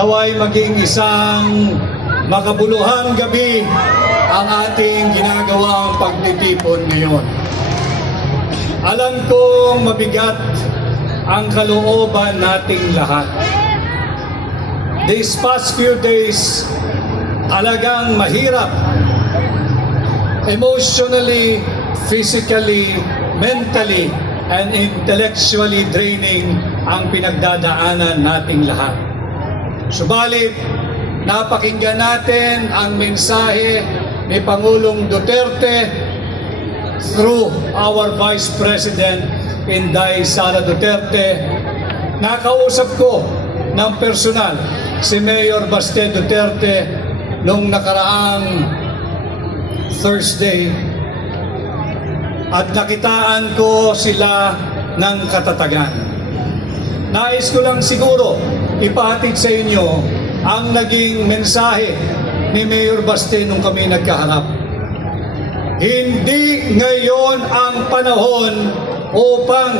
naway maging isang makabuluhang gabi ang ating ginagawang pagtitipon ngayon. Alam kong mabigat ang kalooban nating lahat. These past few days, talagang mahirap. Emotionally, physically, mentally, and intellectually draining ang pinagdadaanan nating lahat. Subalit, napakinggan natin ang mensahe ni Pangulong Duterte through our Vice President, Inday Sara Duterte. Nakausap ko ng personal si Mayor Baste Duterte nung nakaraang Thursday at nakitaan ko sila ng katatagan. Nais ko lang siguro ipahatid sa inyo ang naging mensahe ni Mayor Baste nung kami nagkaharap. Hindi ngayon ang panahon upang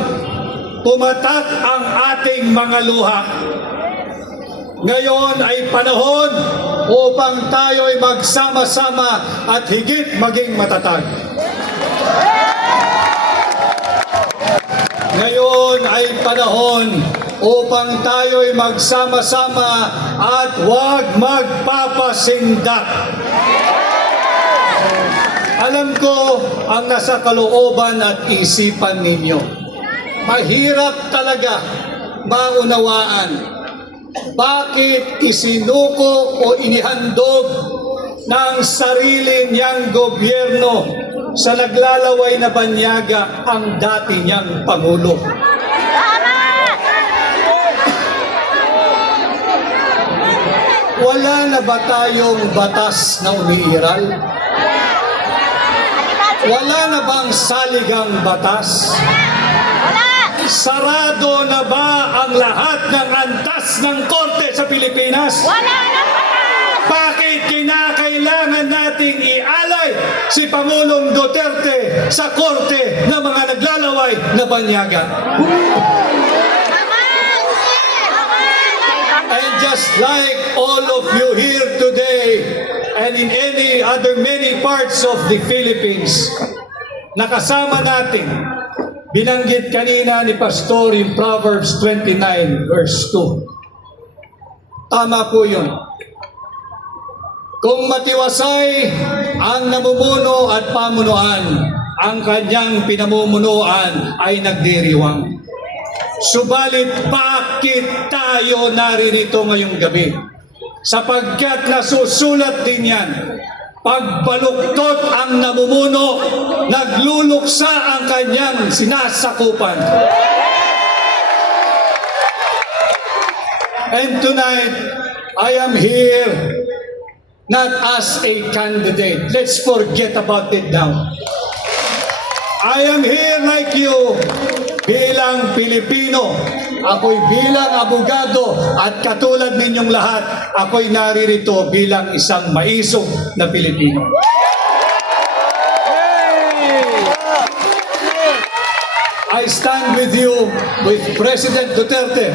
tumatak ang ating mga luha. Ngayon ay panahon upang tayo ay magsama-sama at higit maging matatag. Ngayon ay panahon upang tayo ay magsama-sama at huwag magpapasindak. Alam ko ang nasa kalooban at isipan ninyo. Mahirap talaga maunawaan bakit isinuko o inihandog ng sarili niyang gobyerno sa naglalaway na banyaga ang dati niyang Pangulo. Wala na ba tayong batas na umiiral? Wala na bang saligang batas? Sarado na ba ang lahat ng antas ng korte sa Pilipinas? Wala na ba? Bakit kinakailangan nating ialay si Pangulong Duterte sa korte ng mga naglalaway na banyaga? And just like all of you here today and in any other many parts of the Philippines, nakasama natin, binanggit kanina ni Pastor in Proverbs 29 verse 2. Tama po yun. Kung matiwasay ang namumuno at pamunuan, ang kanyang pinamumunuan ay nagdiriwang. Subalit bakit tayo naririto ngayong gabi? Sapagkat nasusulat din yan, pagbaluktot ang namumuno, nagluluksa ang kanyang sinasakupan. And tonight, I am here not as a candidate. Let's forget about it now. I am here like you bilang Pilipino. Ako'y bilang abogado at katulad ninyong lahat, ako'y naririto bilang isang maisog na Pilipino. I stand with you, with President Duterte.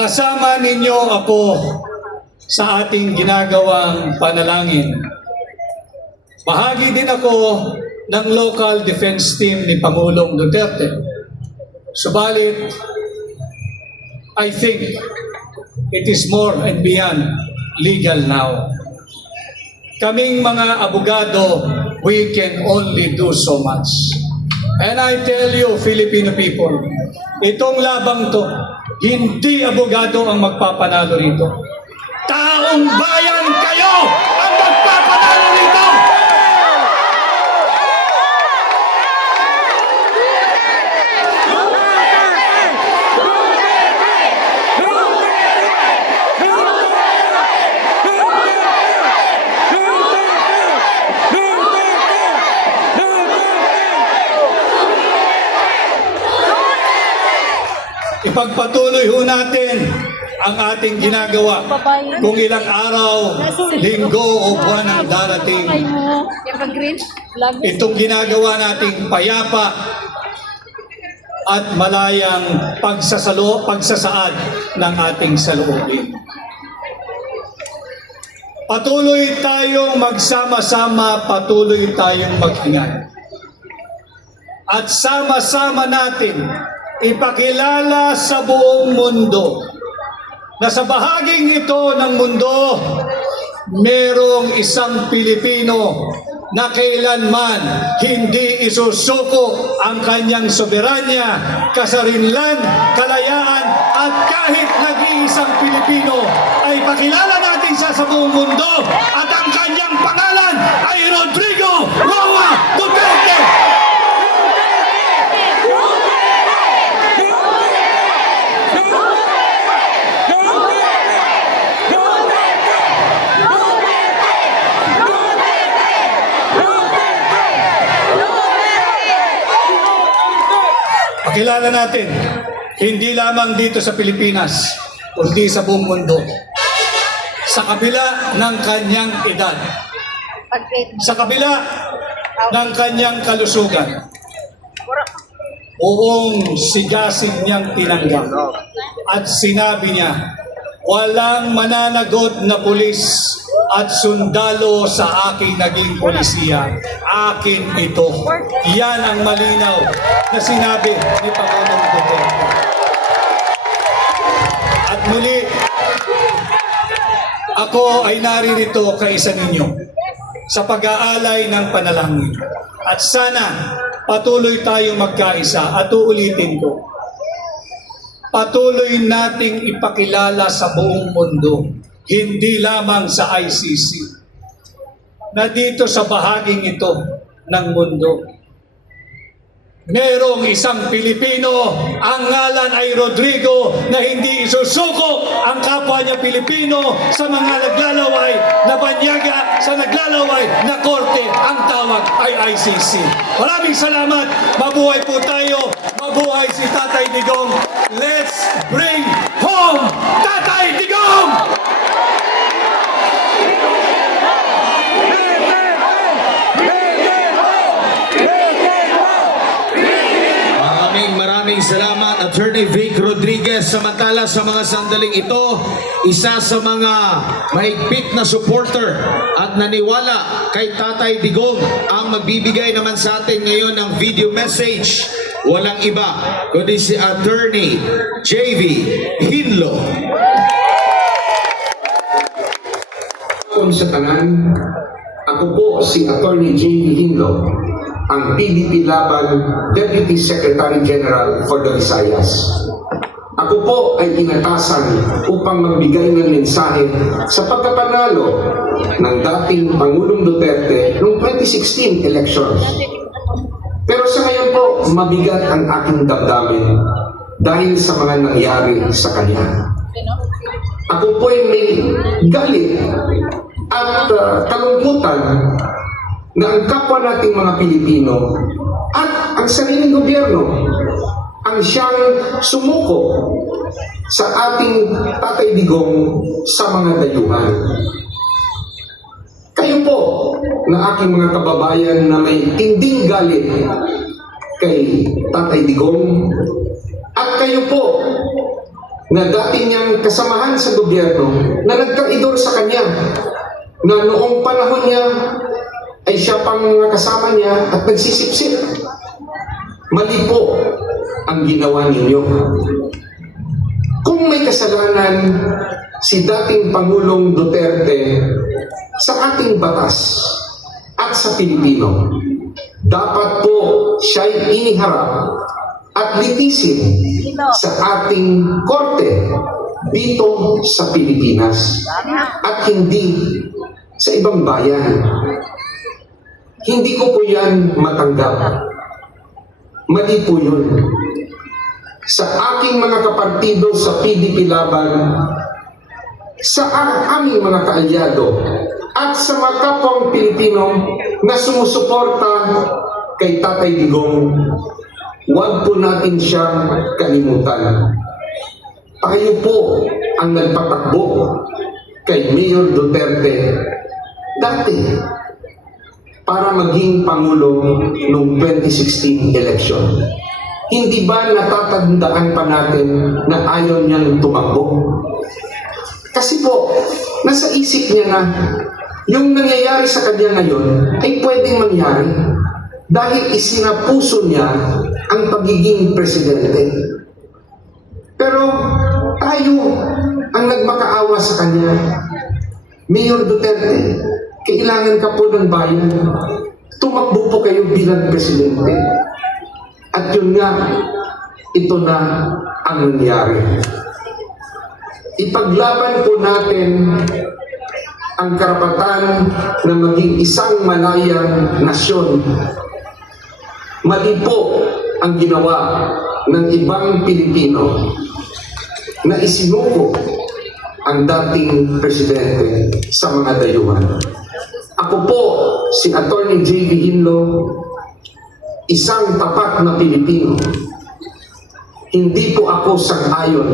Kasama ninyo ako sa ating ginagawang panalangin. Bahagi din ako ng local defense team ni Pangulong Duterte. Subalit, I think it is more and beyond legal now. Kaming mga abogado, we can only do so much. And I tell you, Filipino people, itong labang to, hindi abogado ang magpapanalo rito. Taong bayan kayo ang magpapanalo rito! Ipagpatuloy ho natin ang ating ginagawa. Kung ilang araw, linggo o buwan ang darating, itong ginagawa nating payapa at malayang pagsasaad ng ating saloobin. Patuloy tayong magsama-sama, patuloy tayong mag-ingat. At sama-sama natin ipakilala sa buong mundo na sa bahaging ito ng mundo, merong isang Pilipino na kailanman hindi isusuko ang kanyang soberanya, kasarinlan, kalayaan, at kahit nag-iisang Pilipino ay pakilala natin sa buong mundo at ang kanyang pangalan ay Rodrigo Roa Duterte! Pakilala natin, hindi lamang dito sa Pilipinas, kundi sa buong mundo. Sa kabila ng kanyang edad, sa kabila ng kanyang kalusugan, buong sigasig niyang tinanggap at sinabi niya, walang mananagot na pulis at sundalo sa aking naging polisiya. Akin ito. Yan ang malinaw na sinabi ni Pangulong Duterte. At muli, ako ay naririto kaisa ninyo sa pag-aalay ng panalangin. At sana patuloy tayong magkaisa at uulitin ko. Patuloy nating ipakilala sa buong mundo, hindi lamang sa ICC, na dito sa bahaging ito ng mundo, merong isang Pilipino, ang ngalan ay Rodrigo, na hindi isusuko ang kapwa niya Pilipino sa mga naglalaway na banyaga, sa naglalaway na korte. Ang tawag ay ICC. Maraming salamat. Mabuhay po tayo. Mabuhay si Tatay Digong. Let's bring home Tatay Digong! Maraming salamat, Attorney Vic Rodriguez. Samantala sa mga sandaling ito, isa sa mga mahigpit na supporter at naniwala kay Tatay Digong ang magbibigay naman sa atin ngayon ng video message. Walang iba kundi si Attorney JV Hinlo. Sa tanan, ako po si Attorney J.V. Hinlo, ang PDP Laban Deputy Secretary General for the Visayas. Ako po ay inatasan upang magbigay ng mensahe sa pagkapanalo ng dating Pangulong Duterte noong 2016 elections. Pero sa ngayon po, mabigat ang aking damdamin dahil sa mga nangyari sa kanya. Ako po ay may galit at kalungkutan na ang kapwa nating mga Pilipino at ang sariling gobyerno ang siyang sumuko sa ating Tatay Digong sa mga dayuhan. Kayo po na aking mga kababayan na may tinding galit kay Tatay Digong at kayo po na dati niyang kasamahan sa gobyerno na nagtraidor sa kanya, na noong panahon niya ay siya pang kasama niya at nagsisipsip. Mali po ang ginawa ninyo. Kung may kasalanan si dating Pangulong Duterte sa ating batas at sa Pilipino, dapat po siya'y iniharap at litisin sa ating korte dito sa Pilipinas at hindi sa ibang bayan. Hindi ko po yan matanggap. Mali po yun. Sa aking mga kapartido sa PDP Laban, sa aming mga kaalyado, at sa mga kapwang Pilipino na sumusuporta kay Tatay Digong, huwag po natin siyang kalimutan. Tayo po ang nagpatakbo kay Mayor Duterte dati para maging Pangulo noong 2016 election. Hindi ba natatandaan pa natin na ayaw niyang tumakbo? Kasi po, nasa isip niya na yung nangyayari sa kanya ngayon ay pwedeng mangyari dahil isinapuso niya ang pagiging presidente. Pero tayo ang nagmakaawa sa kanya. Mayor Duterte, kailangan ka po ng bayan. Tumakbo po kayo bilang presidente. At yun nga, ito na ang nangyari. Ipaglaban po natin ang karapatan na maging isang malayang nasyon. Mali po ang ginawa ng ibang Pilipino na isinuko ang dating presidente sa mga dayuhan. Ako po, si Atty. J.V. Hinlo, isang tapat na Pilipino. Hindi po ako sang-ayon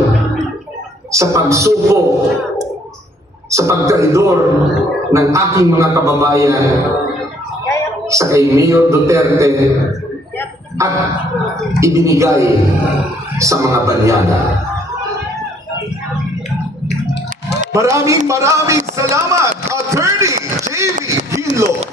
sa pagsuko, sa pagtraidor ng aking mga kababayan sa kay Mayor Duterte at ibinigay sa mga banyada. Maraming salamat, Attorney J.V. Hinlo.